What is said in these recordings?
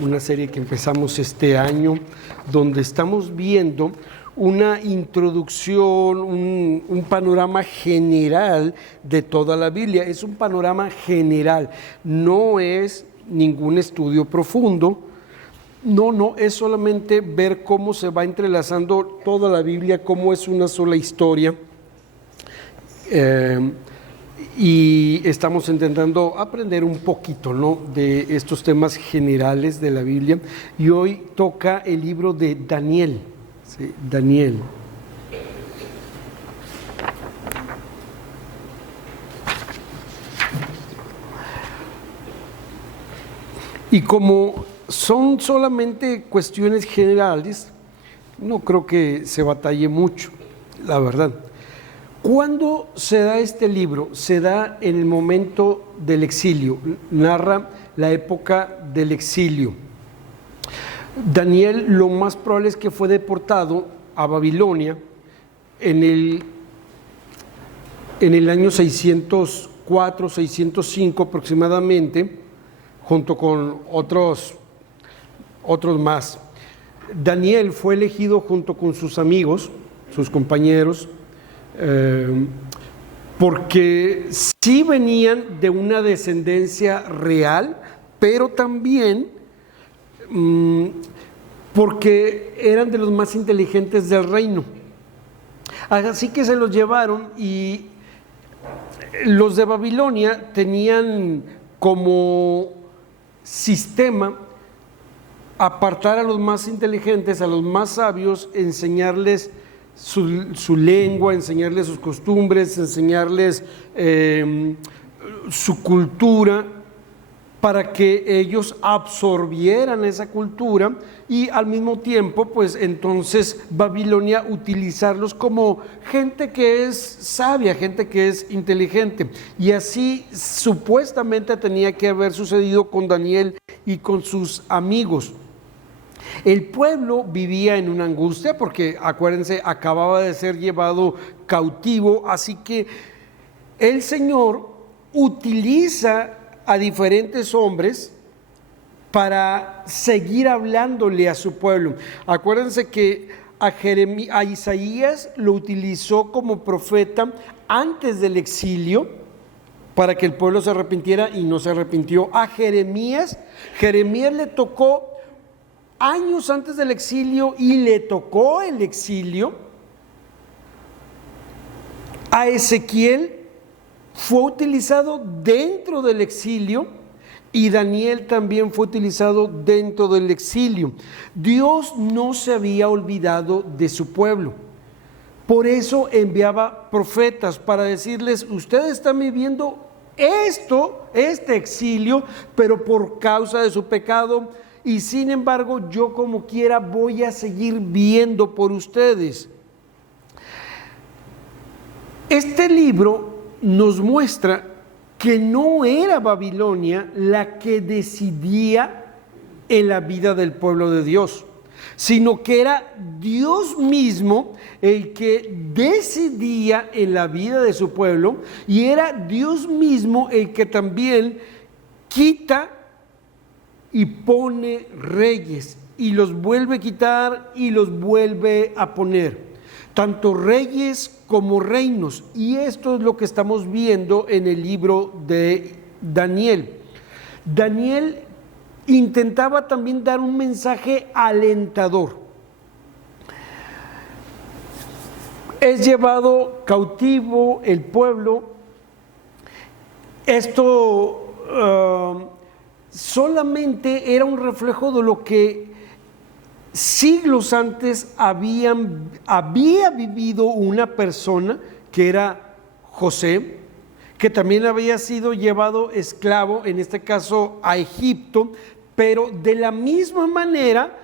una serie que empezamos este año, donde estamos viendo una introducción, un panorama general de toda la Biblia. Es un panorama general, no es ningún estudio profundo, no, es solamente ver cómo se va entrelazando toda la Biblia, cómo es una sola historia. Y estamos intentando aprender un poquito, ¿no?, de estos temas generales de la Biblia. Y hoy toca el libro de Daniel. Sí, Daniel. Y como son solamente cuestiones generales, no creo que se batalle mucho, la verdad. ¿Cuándo se da este libro? Se da en el momento del exilio, narra la época del exilio. Daniel, lo más probable es que fue deportado a Babilonia en el año 604, 605 aproximadamente, junto con otros más. Daniel fue elegido junto con sus amigos, sus compañeros, porque sí venían de una descendencia real, pero también porque eran de los más inteligentes del reino. Así que se los llevaron, y los de Babilonia tenían como sistema apartar a los más inteligentes, a los más sabios, enseñarles su lengua, enseñarles sus costumbres, enseñarles su cultura, para que ellos absorbieran esa cultura, y al mismo tiempo, pues entonces Babilonia utilizarlos como gente que es sabia, gente que es inteligente. Y así supuestamente tenía que haber sucedido con Daniel y con sus amigos. El pueblo vivía en una angustia porque, acuérdense, acababa de ser llevado cautivo, así que el Señor utiliza a diferentes hombres para seguir hablándole a su pueblo. Acuérdense que a Isaías lo utilizó como profeta antes del exilio, para que el pueblo se arrepintiera, y no se arrepintió. A Jeremías le tocó años antes del exilio y le tocó el exilio. A Ezequiel fue utilizado dentro del exilio, y Daniel también fue utilizado dentro del exilio. Dios no se había olvidado de su pueblo. Por eso enviaba profetas para decirles: ustedes están viviendo este exilio, pero por causa de su pecado, y sin embargo yo como quiera voy a seguir viendo por ustedes. Este libro nos muestra que no era Babilonia la que decidía en la vida del pueblo de Dios, sino que era Dios mismo el que decidía en la vida de su pueblo, y era Dios mismo el que también quita y pone reyes, y los vuelve a quitar y los vuelve a poner, tanto reyes como reinos. Y esto es lo que estamos viendo en el libro de Daniel. Daniel intentaba también dar un mensaje alentador. Es llevado cautivo el pueblo. Esto solamente era un reflejo de lo que siglos antes había vivido una persona, que era José, que también había sido llevado esclavo, en este caso a Egipto. Pero de la misma manera,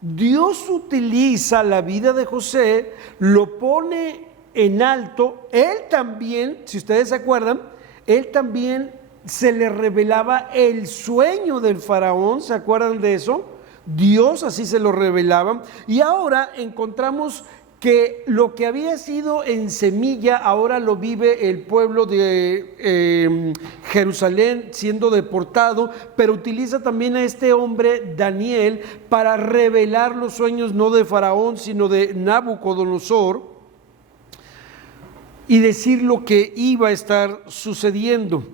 Dios utiliza la vida de José, lo pone en alto. Él también, si ustedes se acuerdan, él también se le revelaba el sueño del faraón. ¿Se acuerdan de eso? Dios así se lo revelaba. Y ahora encontramos que lo que había sido en semilla ahora lo vive el pueblo de Jerusalén siendo deportado, pero utiliza también a este hombre Daniel para revelar los sueños no de Faraón sino de Nabucodonosor y decir lo que iba a estar sucediendo.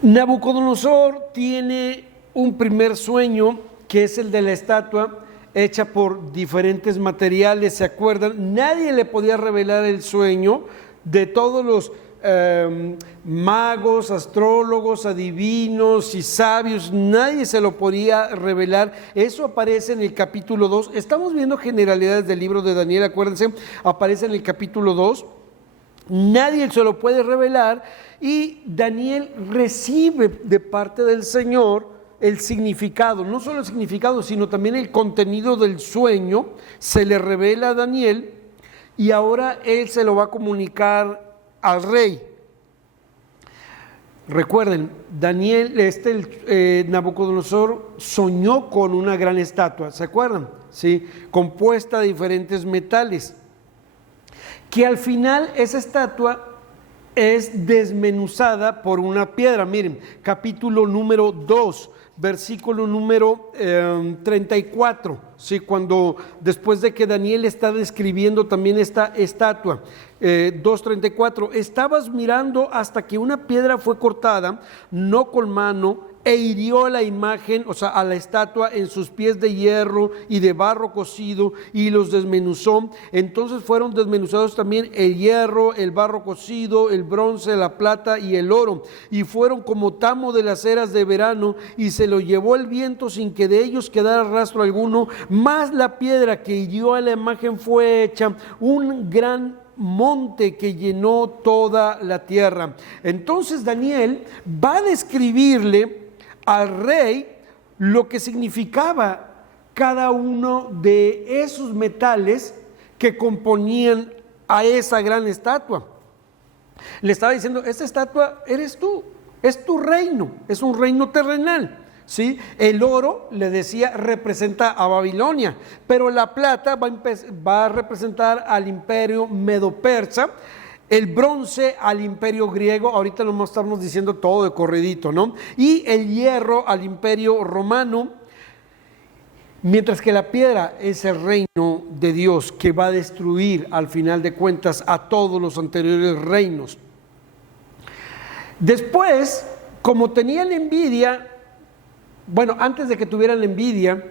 Nabucodonosor tiene un primer sueño que es el de la estatua hecha por diferentes materiales, ¿se acuerdan? Nadie le podía revelar el sueño de todos los magos, astrólogos, adivinos y sabios, nadie se lo podía revelar. Eso aparece en el capítulo 2. Estamos viendo generalidades del libro de Daniel, acuérdense, aparece en el capítulo 2. Nadie se lo puede revelar y Daniel recibe de parte del Señor el significado, no solo el significado, sino también el contenido del sueño, se le revela a Daniel y ahora él se lo va a comunicar al rey. Recuerden, Daniel, Nabucodonosor soñó con una gran estatua, ¿se acuerdan? Sí, compuesta de diferentes metales, que al final esa estatua es desmenuzada por una piedra. Miren, capítulo número 2, versículo número 34, ¿sí? Cuando después de que Daniel está describiendo también esta estatua, 2:34, estabas mirando hasta que una piedra fue cortada, no con mano, e hirió a la imagen, o sea, a la estatua en sus pies de hierro y de barro cocido y los desmenuzó. Entonces fueron desmenuzados también el hierro, el barro cocido, el bronce, la plata y el oro, y fueron como tamo de las eras de verano, y se lo llevó el viento sin que de ellos quedara rastro alguno. Más la piedra que hirió a la imagen fue hecha un gran monte que llenó toda la tierra. Entonces Daniel va a describirle al rey lo que significaba cada uno de esos metales que componían a esa gran estatua. Le estaba diciendo, esta estatua eres tú, es tu reino, es un reino terrenal, ¿sí? El oro, le decía, representa a Babilonia, pero la plata va a representar al imperio medo-persa, el bronce al imperio griego, ahorita no estamos diciendo todo de corridito, ¿no? Y el hierro al imperio romano, mientras que la piedra es el reino de Dios que va a destruir al final de cuentas a todos los anteriores reinos. Después, como tenían envidia, bueno, antes de que tuvieran envidia,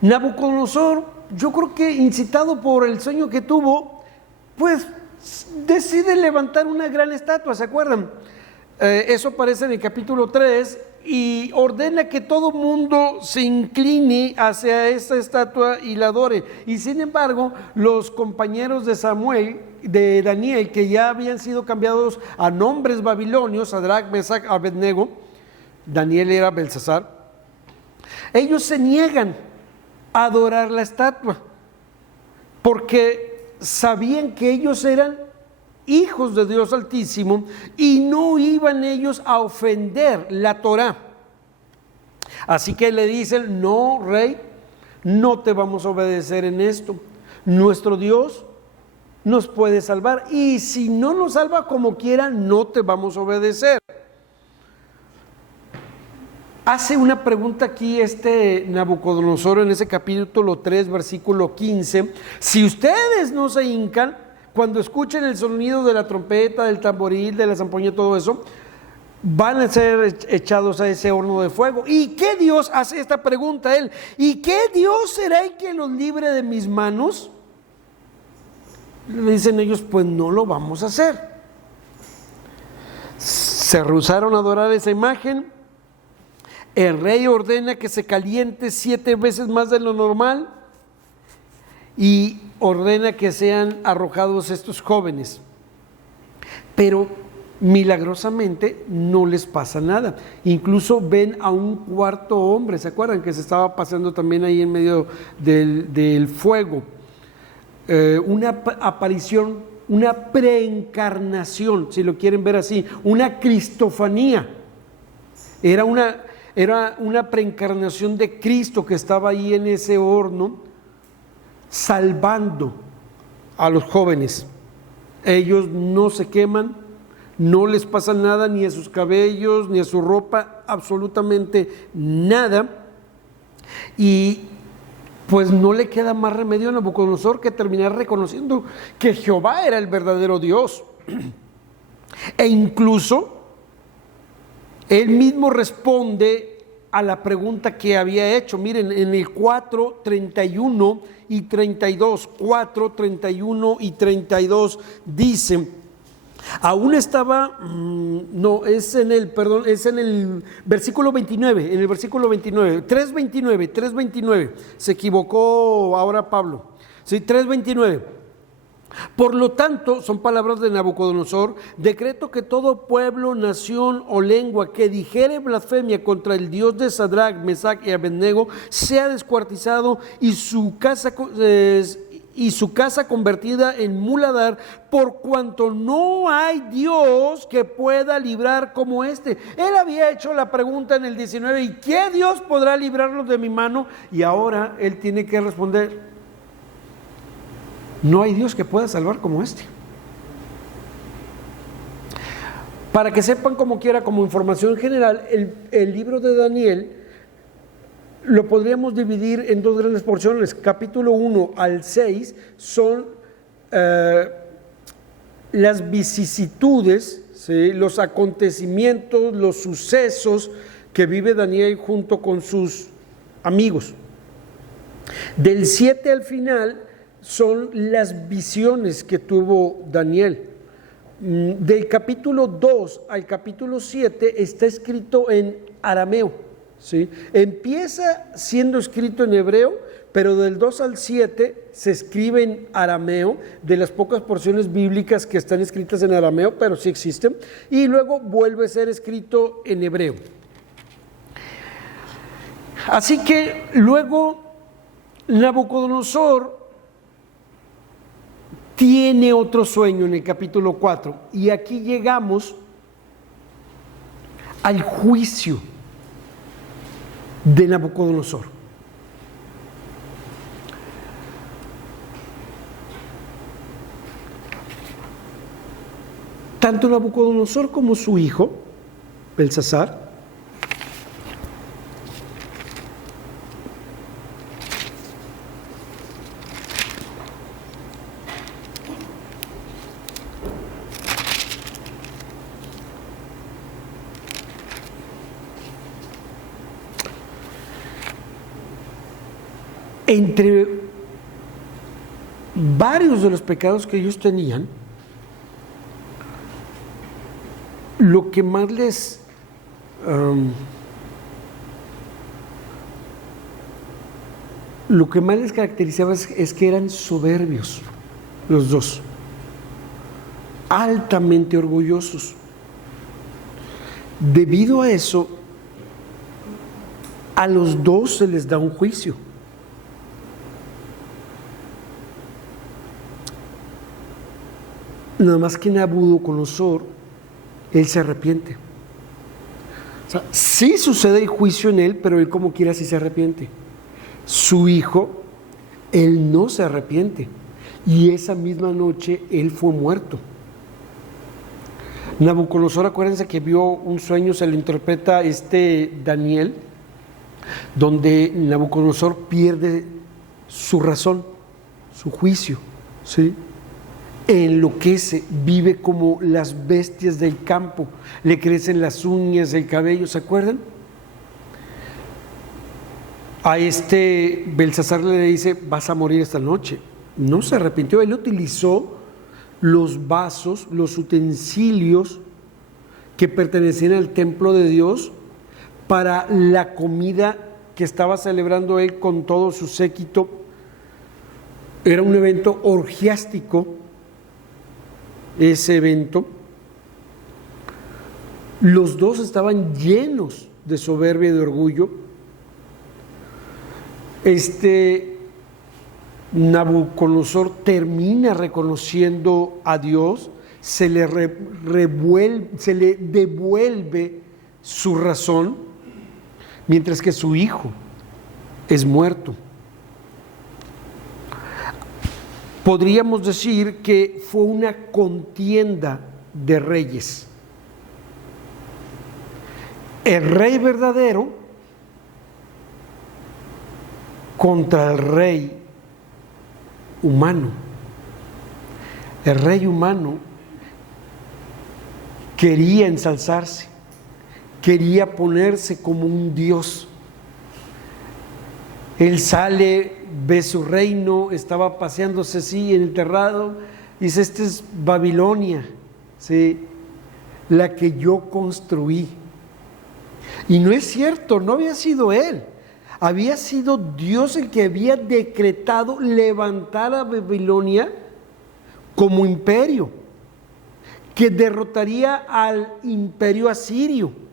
Nabucodonosor, yo creo que incitado por el sueño que tuvo, pues decide levantar una gran estatua, ¿se acuerdan? Eso aparece en el capítulo 3 y ordena que todo mundo se incline hacia esta estatua y la adore. Y sin embargo, los compañeros de Daniel, que ya habían sido cambiados a nombres babilonios, Sadrach, Mesach, Abednego, Daniel era Belsasar, ellos se niegan a adorar la estatua porque sabían que ellos eran hijos de Dios Altísimo y no iban ellos a ofender la Torá. Así que le dicen, no, rey, no te vamos a obedecer en esto. Nuestro Dios nos puede salvar y si no nos salva como quiera, no te vamos a obedecer. Hace una pregunta aquí Nabucodonosor en ese capítulo 3, versículo 15. Si ustedes no se hincan, cuando escuchen el sonido de la trompeta, del tamboril, de la zampoña, todo eso, van a ser echados a ese horno de fuego. ¿Y qué Dios? Hace esta pregunta él. ¿Y qué Dios será el que los libre de mis manos? Le dicen ellos, pues no lo vamos a hacer. Se rehusaron a adorar esa imagen. El rey ordena que se caliente 7 veces más de lo normal y ordena que sean arrojados estos jóvenes. Pero milagrosamente no les pasa nada. Incluso ven a un cuarto hombre, ¿se acuerdan? Que se estaba pasando también ahí en medio del fuego. Una aparición, una preencarnación, si lo quieren ver así, una cristofanía. Era una preencarnación de Cristo que estaba ahí en ese horno, salvando a los jóvenes. Ellos no se queman, no les pasa nada, ni a sus cabellos, ni a su ropa, absolutamente nada. Y pues no le queda más remedio a Nabucodonosor que terminar reconociendo que Jehová era el verdadero Dios. E incluso él mismo responde a la pregunta que había hecho. Miren, en el 4, 31 y 32, 4, 31 y 32 dice, aún estaba, es en el versículo 29, en el versículo 29, 3.29, se equivocó ahora Pablo, sí, 3.29. Por lo tanto, son palabras de Nabucodonosor, decreto que todo pueblo, nación o lengua que dijere blasfemia contra el Dios de Sadrach, Mesach y Abednego sea descuartizado y su casa convertida en muladar, por cuanto no hay Dios que pueda librar como este. Él había hecho la pregunta en el 19, ¿y qué Dios podrá librarlos de mi mano? Y ahora él tiene que responder, no hay Dios que pueda salvar como este. Para que sepan como quiera, como información general, el libro de Daniel lo podríamos dividir en dos grandes porciones. Capítulo 1 al 6 son las vicisitudes, ¿sí?, los acontecimientos, los sucesos que vive Daniel junto con sus amigos. Del 7 al final son las visiones que tuvo Daniel. Del capítulo 2 al capítulo 7 está escrito en arameo, ¿sí? Empieza siendo escrito en hebreo, pero del 2 al 7 se escribe en arameo, de las pocas porciones bíblicas que están escritas en arameo, pero sí existen, y luego vuelve a ser escrito en hebreo. Así que luego Nabucodonosor tiene otro sueño en el capítulo 4, y aquí llegamos al juicio de Nabucodonosor. Tanto Nabucodonosor como su hijo, Belsasar, entre varios de los pecados que ellos tenían, lo que más les caracterizaba es que eran soberbios, los dos, altamente orgullosos. Debido a eso, a los dos se les da un juicio. Nada más que Nabucodonosor, él se arrepiente. O sea, sí sucede el juicio en él, pero él como quiera sí se arrepiente. Su hijo, él no se arrepiente. Y esa misma noche él fue muerto. Nabucodonosor, acuérdense que vio un sueño, se lo interpreta Daniel, donde Nabucodonosor pierde su razón, su juicio, ¿sí? Enloquece, vive como las bestias del campo, le crecen las uñas, el cabello, ¿se acuerdan? A Belsasar le dice, vas a morir esta noche. No se arrepintió, él utilizó los vasos, los utensilios que pertenecían al templo de Dios para la comida que estaba celebrando él con todo su séquito. Era un evento orgiástico, ese evento. Los dos estaban llenos de soberbia y de orgullo. Nabucodonosor termina reconociendo a Dios, se le devuelve su razón, mientras que su hijo es muerto. podríamos decir que fue una contienda de reyes. El rey verdadero contra el rey humano. El rey humano quería ensalzarse, quería ponerse como un dios. Él sale, ve su reino, estaba paseándose así en el terrado, dice: esta es Babilonia, ¿sí?, la que yo construí. Y no es cierto, no había sido él, había sido Dios el que había decretado levantar a Babilonia como imperio, que derrotaría al imperio asirio.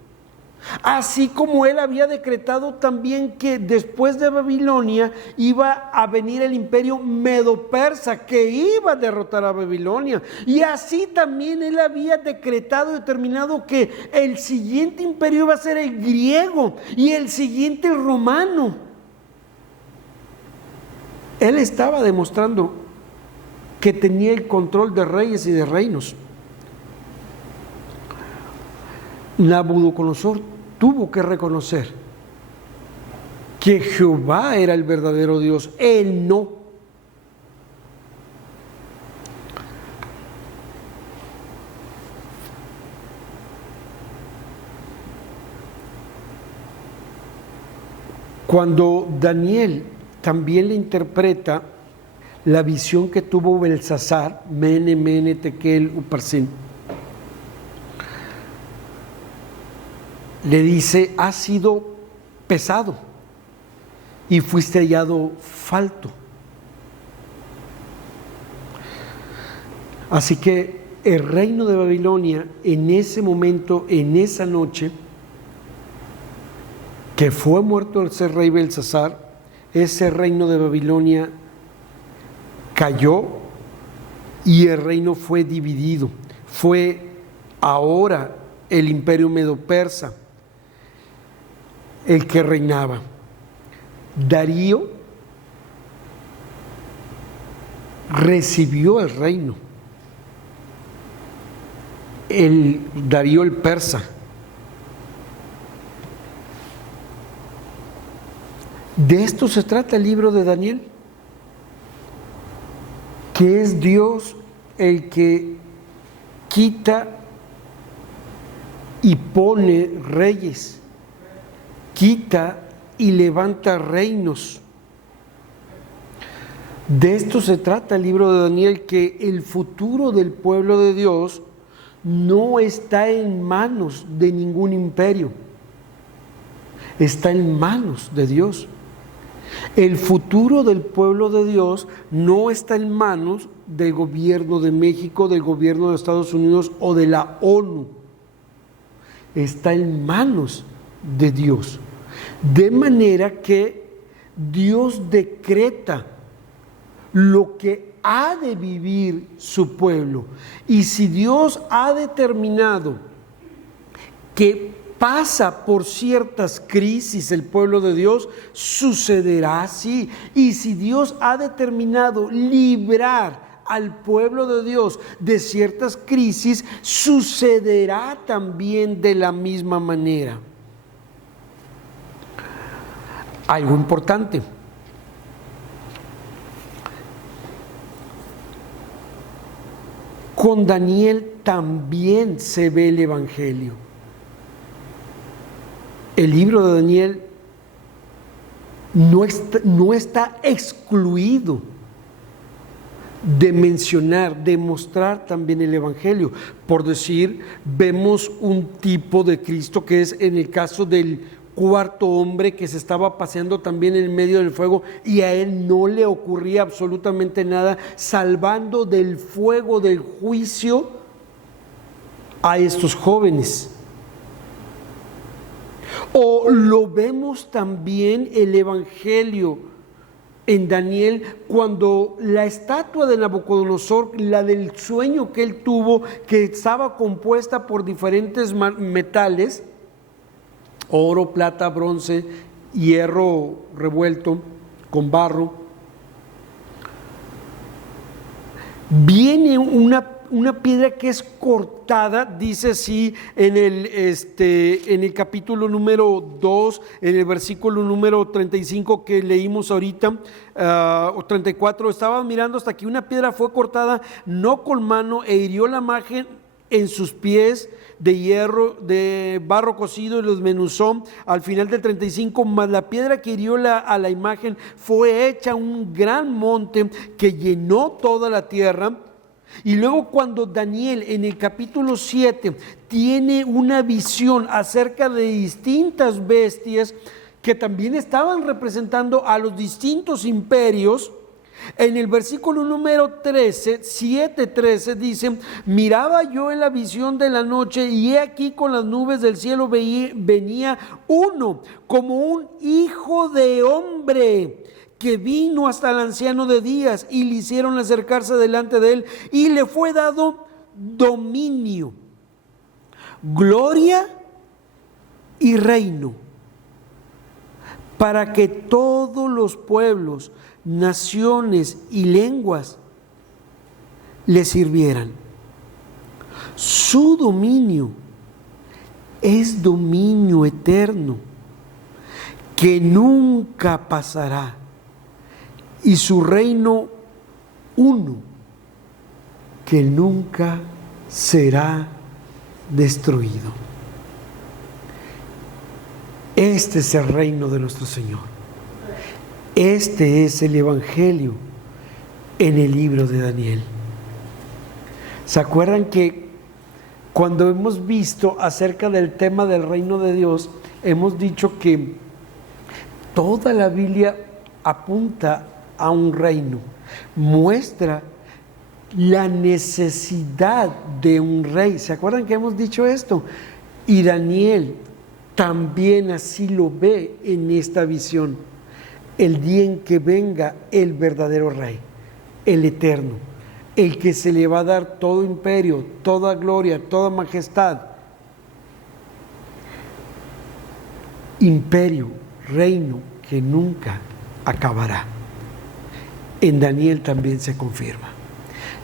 Así como él había decretado también que después de Babilonia iba a venir el imperio medo-persa, que iba a derrotar a Babilonia. Y así también él había decretado y determinado que el siguiente imperio iba a ser el griego y el siguiente el romano. Él estaba demostrando que tenía el control de reyes y de reinos. Nabucodonosor tuvo que reconocer que Jehová era el verdadero Dios, él no. Cuando Daniel también le interpreta la visión que tuvo Belsasar, Mene, Mene, Tekel, Uparsin, le dice: has sido pesado y fuiste hallado falto. Así que el reino de Babilonia, en ese momento, en esa noche, que fue muerto el rey Belsasar, ese reino de Babilonia cayó y el reino fue dividido. Fue ahora el imperio medo-persa el que reinaba. Darío recibió el reino. Darío el persa. De esto se trata el libro de Daniel, que es Dios el que quita y pone reyes, quita y levanta reinos. De esto se trata el libro de Daniel, que el futuro del pueblo de Dios no está en manos de ningún imperio, está en manos de Dios. El futuro del pueblo de Dios no está en manos del gobierno de México, del gobierno de Estados Unidos o de la ONU. Está en manos de Dios. De manera que Dios decreta lo que ha de vivir su pueblo. Y si Dios ha determinado que pasa por ciertas crisis el pueblo de Dios, sucederá así. Y si Dios ha determinado librar al pueblo de Dios de ciertas crisis, sucederá también de la misma manera. Algo importante: con Daniel también se ve el Evangelio. El libro de Daniel no está excluido de mencionar, de mostrar también el Evangelio. Por decir, vemos un tipo de Cristo que es en el caso del cuarto hombre que se estaba paseando también en medio del fuego y a él no le ocurría absolutamente nada, salvando del fuego del juicio a estos jóvenes. O lo vemos también el Evangelio en Daniel, cuando la estatua de Nabucodonosor, la del sueño que él tuvo, que estaba compuesta por diferentes metales, oro, plata, bronce, hierro revuelto con barro, viene una piedra que es cortada, dice así en el capítulo número 2, en el versículo número 35 que leímos ahorita, o 34, estaba mirando hasta que una piedra fue cortada, no con mano, e hirió la imagen en sus pies de hierro, de barro cocido, y los desmenuzó. Al final del 35, mas la piedra que hirió a la imagen fue hecha un gran monte que llenó toda la tierra. Y luego cuando Daniel en el capítulo 7 tiene una visión acerca de distintas bestias que también estaban representando a los distintos imperios, en el versículo número 13, 7:13 dice: miraba yo en la visión de la noche, y he aquí con las nubes del cielo venía uno como un hijo de hombre, que vino hasta el anciano de días, y le hicieron acercarse delante de él, y le fue dado dominio, gloria y reino, para que todos los pueblos, naciones y lenguas le sirvieran. Su dominio es dominio eterno, que nunca pasará, y su reino uno, que nunca será destruido. Este es el reino de nuestro Señor. Este es el Evangelio en el libro de Daniel. ¿Se acuerdan que cuando hemos visto acerca del tema del reino de Dios, hemos dicho que toda la Biblia apunta a un reino, muestra la necesidad de un rey? ¿Se acuerdan que hemos dicho esto? Y Daniel también así lo ve en esta visión. El día en que venga el verdadero rey, el eterno, el que se le va a dar todo imperio, toda gloria, toda majestad. Imperio, reino que nunca acabará. En Daniel también se confirma.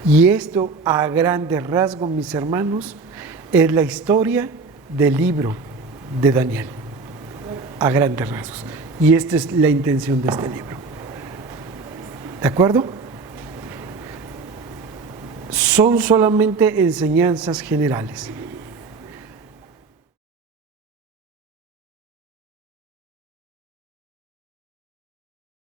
Y esto, a grandes rasgos, mis hermanos, es la historia del libro de Daniel. A grandes rasgos. Y esta es la intención de este libro. ¿De acuerdo? Son solamente enseñanzas generales.